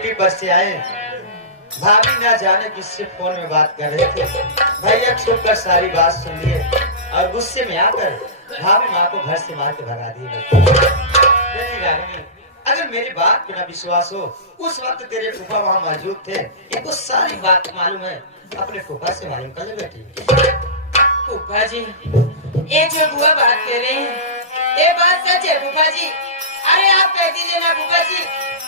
Duty पर से आए, भाभी ना जाने किससे फोन में बात कर रहे थे। भैया छुप कर सारी बात सुन लिए और गुस्से में आकर भाभी माँ को घर से मार के भगा दिए। रागिनी, अगर मेरी बात पे ना विश्वास हो, उस वक्त तेरे फूफा वहाँ मौजूद थे, इनको सारी बात मालूम है, अपने फूफा से मालूम कर ले बेटी। फूफा जी, ये जो बुआ बात कर रहे हैं, ये बात सच है फूफा जी। अरे आप कह दीजिए ना फूफा जी,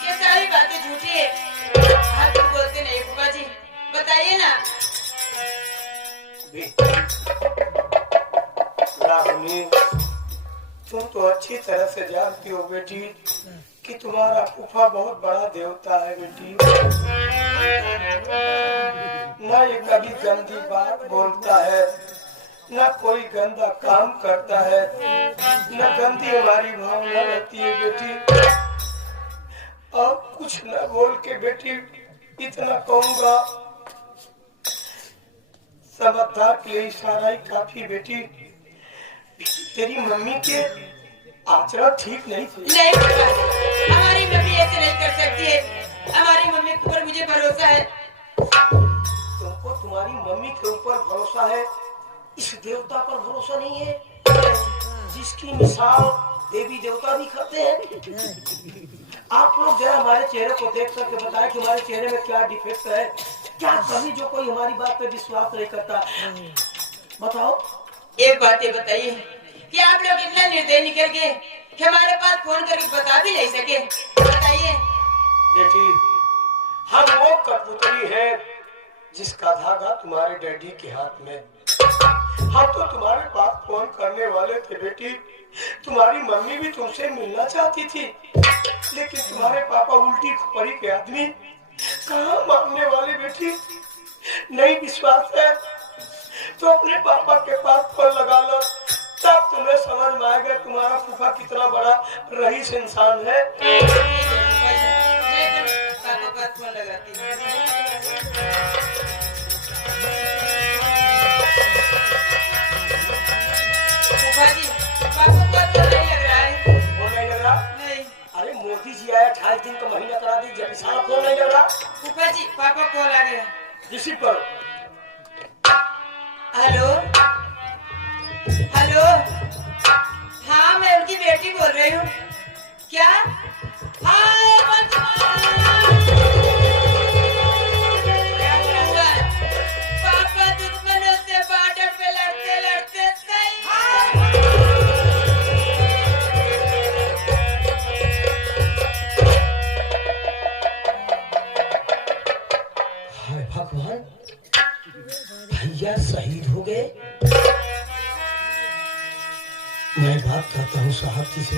ये सारी बातें झूठी है। आप तो बोलते नहीं फूफा जी, बताइए ना। रागिनी, तुम तो अच्छी तरह से जानती हो बेटी कि तुम्हारा फूफा बहुत बड़ा देवता है बेटी। ना ये कभी गंदी बात बोलता है, ना कोई गंदा काम करता है, ना गंदी हमारी भावना रहती है बेटी। और कुछ न बोल के बेटी इतना कहूंगा, समझदार के लिए इशारा ही काफी बेटी। तेरी मम्मी के आचरण ठीक नहीं थे। नहीं हमारी मम्मी ऐसे नहीं कर सकती है। हमारी मम्मी के ऊपर मुझे भरोसा है। तुमको तुम्हारी मम्मी के ऊपर भरोसा है, इस देवता पर भरोसा नहीं है जिसकी मिसाल देवी देवता भी करते हैं। आप लोग जरा हमारे चेहरे को देख करके बताएं कि हमारे चेहरे में क्या डिफेक्ट है, क्या कभी जो कोई हमारी बात पे विश्वास नहीं करता। बताओ। एक बात ये बताइए कि आप लोग इतना निर्दयी निकल गए कि हमारे पास फोन करके बता भी नहीं सके। बताइए। बेटी, हम वो कठपुतली है जिसका धागा तुम्हारे डैडी के हाथ में। हम तो तुम्हारे पास फोन करने वाले थे बेटी। तुम्हारी मम्मी भी तुमसे मिलना चाहती थी, लेकिन तुम्हारे पापा उल्टी खुपरी के आदमी कहाँ मानने वाले बेटी। नहीं विश्वास है तो अपने पापा के पास फोन लगा लो, तब तुम्हें समझ में आएगा तुम्हारा फूफा कितना बड़ा रईस इंसान है। पापा का फोन लगाती हूँ। फूफा जी, पापा का फोन नहीं लग रहा है। फोन नहीं लग रहा? नहीं। अरे मोदी जी आया 28 दिन का महीना करा दी, जब सारा फोन नहीं लग रहा। फूफा जी, पापा कॉल आ गया। रिसीव करो। हेलो हेलो, हाँ मैं उनकी बेटी बोल रही हूँ। क्या? हाय पापा दुश्मनों से बॉर्डर पे लड़ते लड़ते सही। हाय भगवान, भैया शहीद हो गए। मैं बात करता हूँ साहब जी से।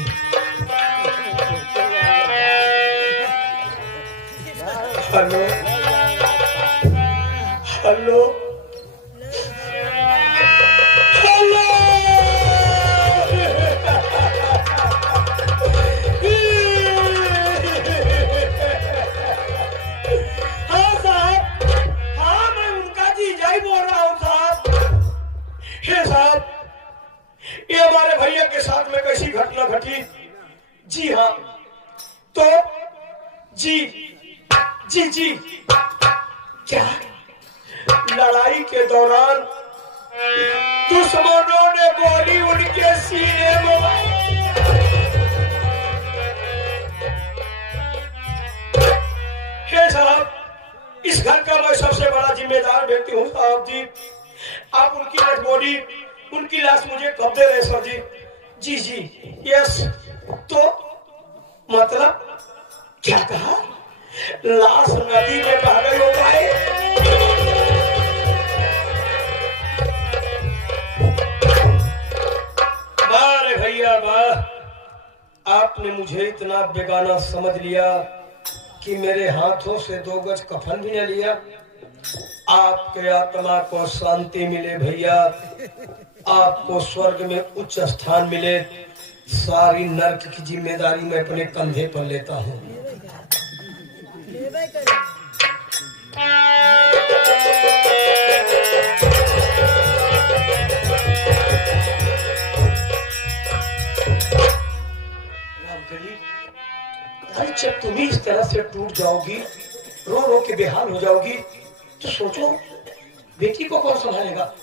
Hello hello hello. हाँ साहब, हाँ मैं उनका जीजा ही बोल रहा हूँ साहब। हे साहब, ये हमारे भैया के साथ में कैसी घटना घटी? जी हाँ, तो जी जी जी क्या लड़ाई के दौरान दुश्मनों ने गोली उनके सीने में मारी। हे साहब, इस घर का मैं सबसे बड़ा जिम्मेदार व्यक्ति हूँ साहब जी। आप उनकी डेड बॉडी, उनकी लाश मुझे कब दे रहे सर जी? जी जी यस। तो मतलब क्या कहा? लाश नदी में बह गई हो पाए? वाह भैया वाह, आपने मुझे इतना बेगाना समझ लिया कि मेरे हाथों से 2 गज कफन भी न लिया। आपके आत्मा को शांति मिले भैया, आपको स्वर्ग में उच्च स्थान मिले। सारी नर्क की जिम्मेदारी मैं अपने कंधे पर लेता हूँ। अरे जब तुम ही इस इस तरह से टूट जाओगी, रो रो के बेहाल हो जाओगी, तो सोचो बेटी को कौन संभालेगा?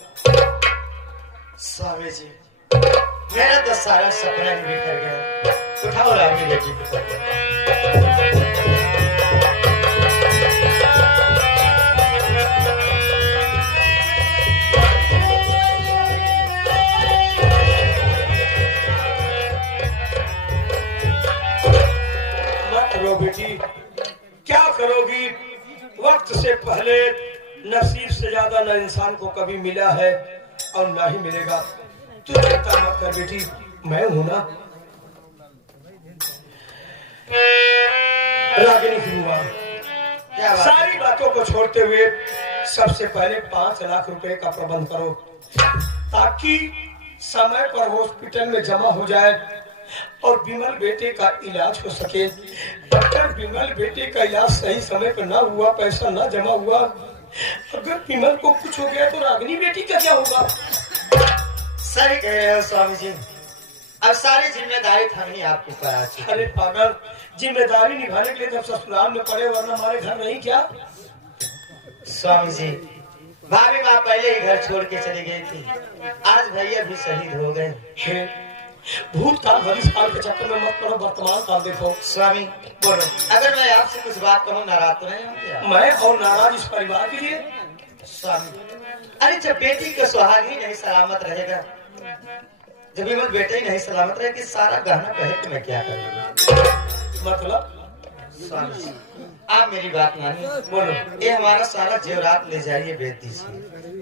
स्वामी जी, मेरा तो सारा सपना ही बिखर गया। उठाओ रानी बेटी को पकड़ो। मत रो बेटी, क्या करोगी? वक्त से पहले नसीब से ज्यादा न इंसान को कभी मिला है और ना ही मिलेगा। तू चिंता मत कर बेटी, मैं हूं ना। रागिनी कुमार, क्या बात? सारी बातों को छोड़ते हुए सबसे पहले 5 लाख रुपए का प्रबंध करो, ताकि समय पर हॉस्पिटल में जमा हो जाए और विमल बेटे का इलाज हो सके। अगर विमल बेटे का इलाज सही समय पर ना हुआ, पैसा ना जमा हुआ, अगर विमल को कुछ हो गया तो रागिनी बेटी का क्या होगा? सही कह रहे हो स्वामी जी, अब सारी जिम्मेदारी थमनी आपके ऊपर आ चुकी है। अरे पागल, जिम्मेदारी निभाने के लिए जब ससुराल में पड़े, वरना हमारे घर नहीं क्या? स्वामी जी, भाभी माँ पहले ही घर छोड़ के चली गई थी, आज भैया भी शहीद हो गए। हे, भूतकाल भविष्यकाल के चक्कर में मत पड़ो, वर्तमान काल देखो। स्वामी बोलो, अगर मैं आपसे कुछ बात कहूँ नाराज तो नहीं होंगे आप? मैं और नाराज इस परिवार के लिए? स्वामी, अरे जब बेटी का सुहाग ही नहीं सलामत रहेगा, जब विमल बेटे ही नहीं सलामत रहे, कि सारा गहना पहन के मैं क्या करूँगा? मतलब? स्वामी जी, आप मेरी बात मानिए। बोलो। ये हमारा सारा जेवरात ले जाइए, बेच दीजिए,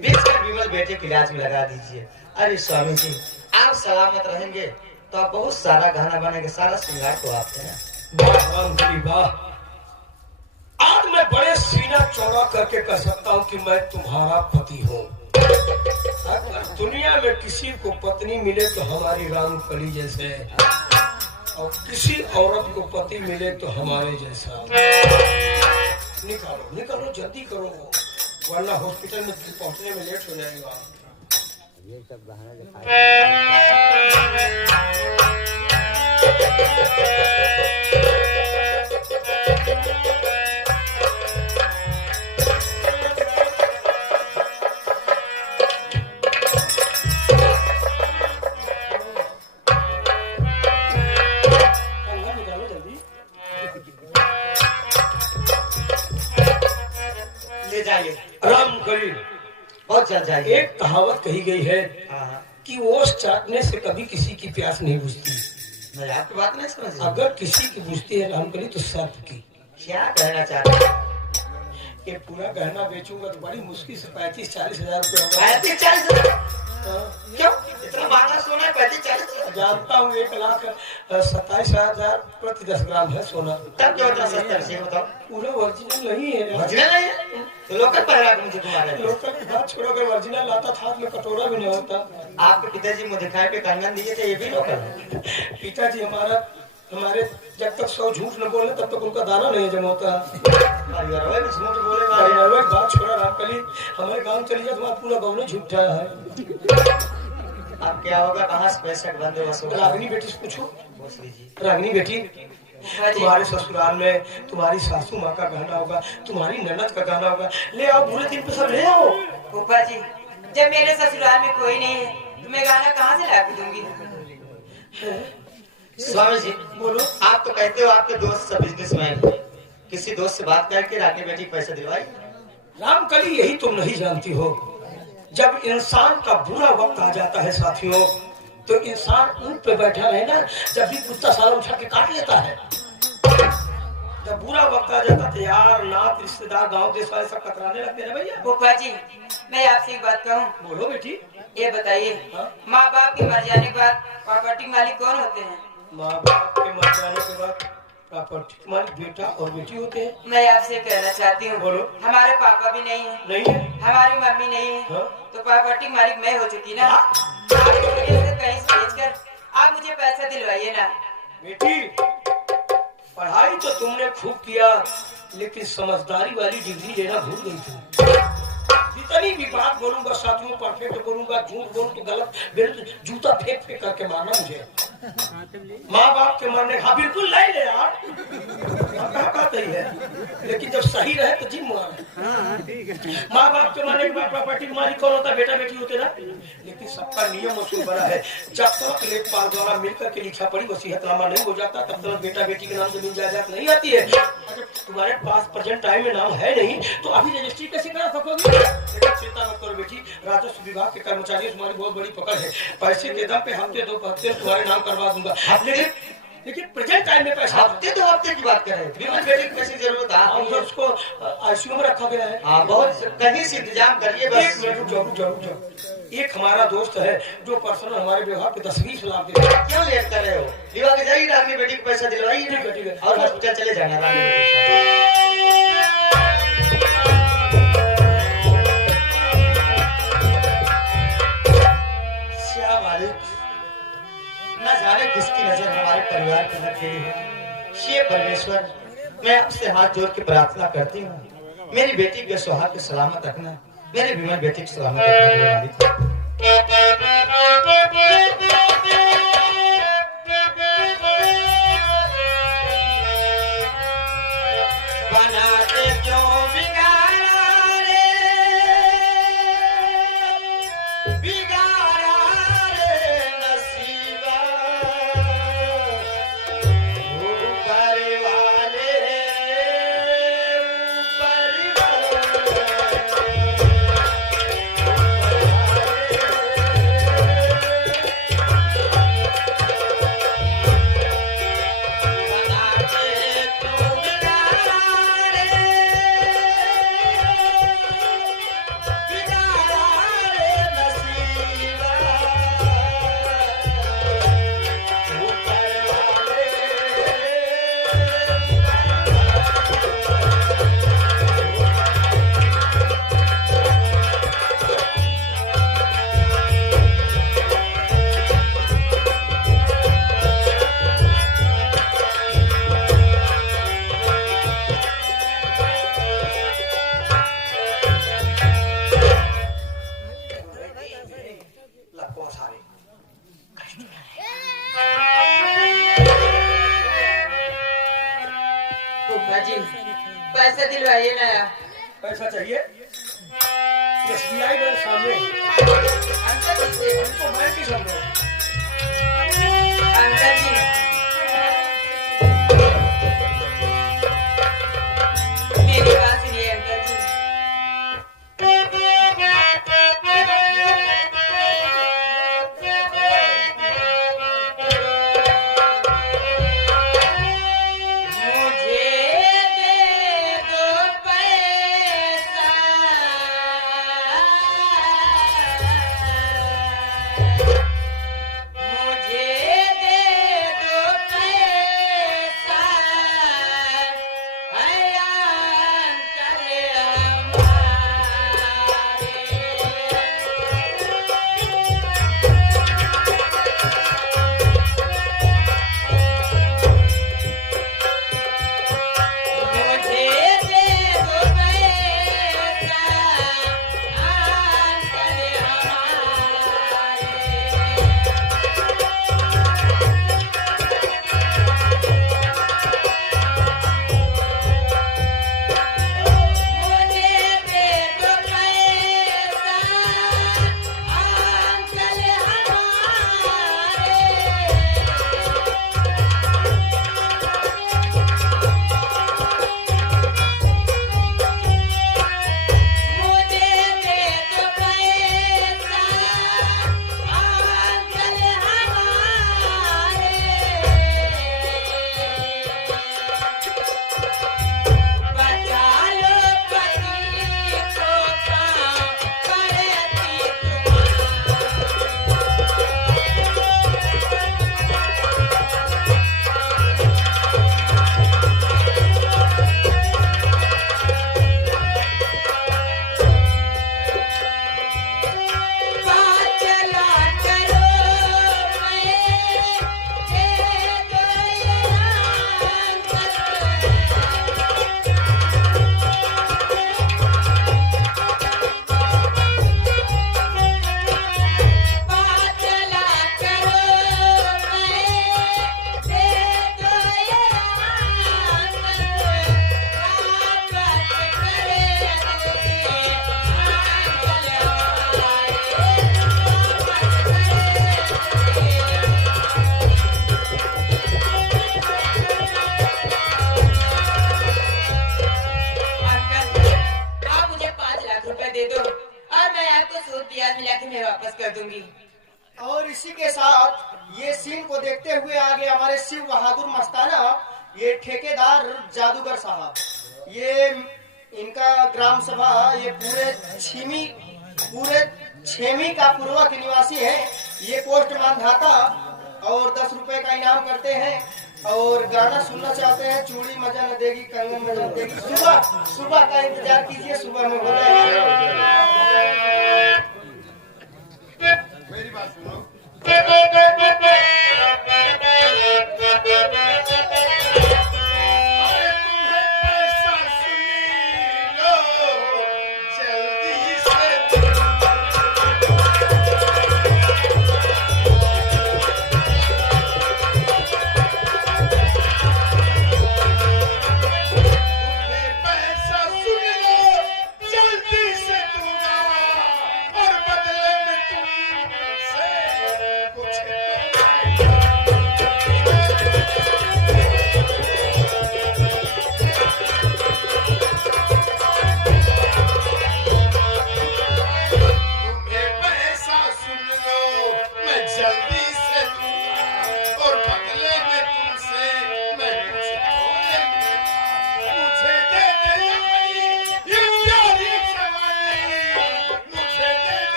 बेच कर विमल बेटे के इलाज में लगा दीजिए। अरे स्वामी जी, आप सलामत रहेंगे तो आप बहुत सारा गहना बनेंगे, सारा श्रृंगार तो आपसे है। वाह राम हरि वाह, आज मैं बड़े सीना चौड़ा करके कह सकता हूँ कि मैं तुम्हारा पति हूँ। अगर दुनिया में किसी को पत्नी मिले तो हमारी रामकली जैसे, और किसी औरत को पति मिले तो हमारे जैसा। निकालो निकालो, जल्दी करो, वरना हॉस्पिटल में पहुंचने में लेट हो जाएगा। ये सब बहाना दिखाई। निकालो जल्दी। ले जाइए, राम करी, बहुत जल्द जाइए। एक कहावत कही गई है हाँ, कि ओस चाटने से कभी किसी की प्यास नहीं बुझती। मैं आपकी बात नहीं समझ रहा। अगर किसी की बुझती है रामकली तो सर्प की। क्या कहना चाहते हैं? ये पूरा गहना बेचूंगा तो बड़ी मुश्किल से 35-40 हजार रुपये होगा। 35-40? हाँ, क्यों इतना महंगा सोना है? 35-40? जानता हूँ 1,27,000 प्रति 10 ग्राम है सोना। तब क्यों इतना सस्ता है बताओ? पूरा ओरिजिनल नहीं है। ओरिजिनल नहीं है तो लोकल पहरा के मुझे तुम्हारे लोकल की बात छोड़ो, अगर ओरिजिनल लाता था में कटोरा भी नहीं होता। आपके पिताजी मुझे दिखाए पे कंगन दिए थे, ये भी लोकल है। पिताजी हमारे जब तक 100 झूठ न बोले तब तक उनका दाना नहीं जमा होता। परिवार में झूठ बोलेगा। परिवार में बात छोड़ा रामकली, हमारे गांव चली जाए तुम्हारा पूरा गाँव ने झूठा है। अब क्या होगा, कहाँ से पैसा का बंदोबस्त होगा? रागिनी बेटी से पूछो। पूछ लीजिए। रागिनी बेटी, तुम्हारे ससुराल में तुम्हारी सासू माँ का गहना होगा, तुम्हारी ननद का गहना होगा, ले आओ, बुरे दिन पे सब ले आओ। फूफा जी, जब मेरे ससुराल में कोई नहीं है तो मैं गाना कहाँ से ला के दूंगी? स्वामी जी बोलो, आप तो कहते हो आपके दोस्त सब बिजनेसमैन, किसी दोस्त से बात करके रागिनी बेटी को पैसा दिलवाई। रामकली, यही तुम नहीं जानती हो, जब इंसान का बुरा वक्त आ जाता है साथियों, तो इंसान ऊंट पे बैठा रहे ना, जब भी कुत्ता साला उठा के काट लेता है। जब बुरा वक्त आ जाता है यार, नात रिश्तेदार गांव देश वाले सब कतराने लगते हैं भैया। फूफा जी, मैं आपसे एक बात कहूँ। बोलो बेटी। ये बताइए, हाँ? माँ बाप के मर जाने के बाद प्रॉपर्टी मालिक कौन होते हैं? माँ बाप के मर जाने के बाद प्रॉपर्टी मालिक बेटा और बेटी होते हैं। मैं आपसे कहना चाहती हूँ, बोलो। हमारे पापा भी नहीं है, नहीं है? हमारी मम्मी नहीं है, हाँ? तो प्रॉपर्टी मालिक मैं हो चुकी ना। आप मुझे कहीं से बेचकर आप मुझे पैसा दिलवाइए ना। बेटी, पढ़ाई तो तुमने खूब किया, लेकिन समझदारी वाली डिग्री लेना भूल गई थी। जितनी भी बात बोलूंगा साथियों परफेक्ट बोलूंगा, झूठ बोलूं तो गलत, जूता फेंक फेंक करके मारना मुझे। माँ बाप के मरने, हाँ बिल्कुल नहीं ले यार, कहता ही है, लेकिन जब सही रहे तो जिम मारे। माँ बाप के मरने के बाद प्रॉपर्टी मालिक कौन होता है? बेटा बेटी होते ना। लेकिन सबका नियम उसूल बना है, जब तक लेखपाल द्वारा मिलकर के लिखा पड़ी वसीयतनामा नहीं हो जाता तब तक बेटा बेटी के नाम जमीन जायदाद नहीं आती है। जब तुम्हारे पास प्रेजेंट टाइम में नाम है नहीं तो अभी रजिस्ट्री कैसे करा सकोगे? लेकिन चिंता मत करो बेटी, राजस्व विभाग के कर्मचारियों तुम्हारी बहुत बड़ी पकड़ है, पैसे के दम पे हफ्ते 2 हफ्ते तुम्हारे नाम करवा दूंगा। लेकिन प्रेजेंट टाइम में पैसा, हफ्ते 2 हफ्ते की बात कर रहे हैं, विमल बेटी की कैसी जरूरत है? उसको आईसीयू में रखा गया है। हाँ, बहुत कहीं से इंतजाम करिए बस। एक मिनट रुक जाओ। एक हमारा दोस्त है जो पर्सनल हमारे व्यवहार के 10-20 लाख दे रहा है। क्यों लेट कर रहे हो? विवाह के जाइए, रानी बेटी को पैसा दिलवाइए। ठीक है। और हॉस्पिटल चले जाना रानी बेटी। न जाने किसकी नजर हमारे परिवार पर लग गई है। शिव परमेश्वर, मैं आपसे हाथ जोड़ के प्रार्थना करती हूँ, मेरी बेटी के सुहाग को सलामत रखना, मेरे विमल बेटी को सलामत रखना मेरे मालिक। पैसा दिलवाइए ना। पैसा चाहिए? SBI बैंक सामने। अंकल जी से उनको बैंक ही समझो। अंकल जी, मेरी बात सुनिए अंकल जी। मुझे दे दो कर दूंगी। और इसी के साथ ये सीन को देखते हुए आगे हमारे शिव बहादुर मस्ताना, ये ठेकेदार जादूगर साहब, ये इनका ग्राम सभा, ये पूरे छेमी का पूर्वा के निवासी है। ये पोस्ट मानधाता और 10 रुपए का इनाम करते हैं और गाना सुनना चाहते हैं। चूड़ी मजा न देगी कंगन मजा न देगी। सुबह का इंतजार कीजिए, सुबह में बोले मेरी बात सुनो।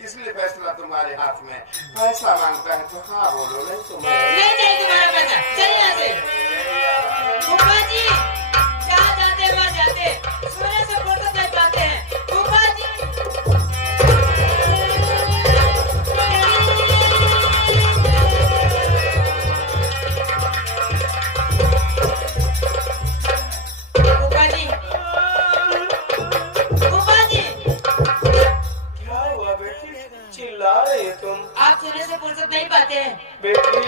इसलिए फैसला तुम्हारे हाथ में। पैसा मांगता है तो हाँ बोलो, नहीं तो नहीं चाहिए तुम्हारा पैसा, चल यहाँ से। फूफा जी जहाँ जाते वहाँ जाते, सोने से फुर्सत नहीं पाते हैं। फूफा जी सोने से फुर्सत नहीं पाते हैं। बेटी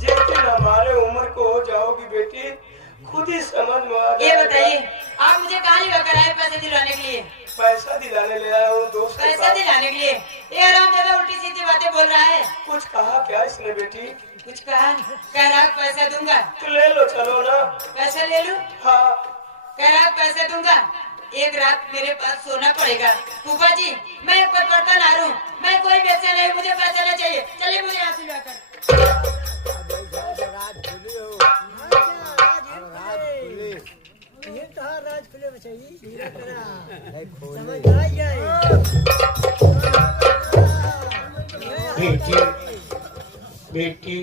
जिस दिन हमारे उम्र को हो जाओगी बेटी, खुद ही समझ में आ जाएगा। ये बताइए आप मुझे कहाँ लेकर कराए पैसे दिलाने के लिए? पैसा दिलाने ले आया हूँ दोस्त। पैसा दिलाने के लिए? ये हरामजादा उल्टी सीधी बातें बोल रहा है। कुछ कहा क्या इसने बेटी? कुछ कहा? कह रहा पैसा दूंगा तो ले लो, चलो ना। पैसा ले लूं? हाँ। कह रहा पैसा दूंगा, एक रात मेरे पास सोना पड़ेगा। फूफा जी मैं एक बर्तन आ रहा हूँ, मैं कोई पैसा नहीं, मुझे पैसा नहीं चाहिए। चलिए मुझे यहाँ से लाकर। बेटी बेटी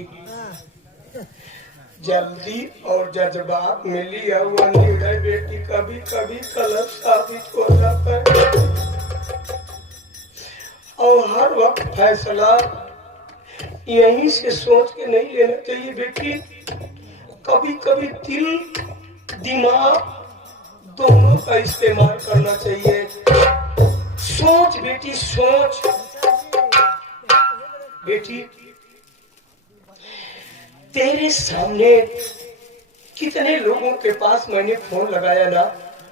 जल्दी और जज्बात मिली हुआ निर्णय बेटी कभी कभी गलत साबित हो जाता है, और हर वक्त फैसला यहीं से सोच के नहीं लेना चाहिए बेटी। कभी कभी दिल दिमाग दोनों का इस्तेमाल करना चाहिए। सोच बेटी सोच। बेटी तेरे सामने कितने लोगों के पास मैंने फोन लगाया ना,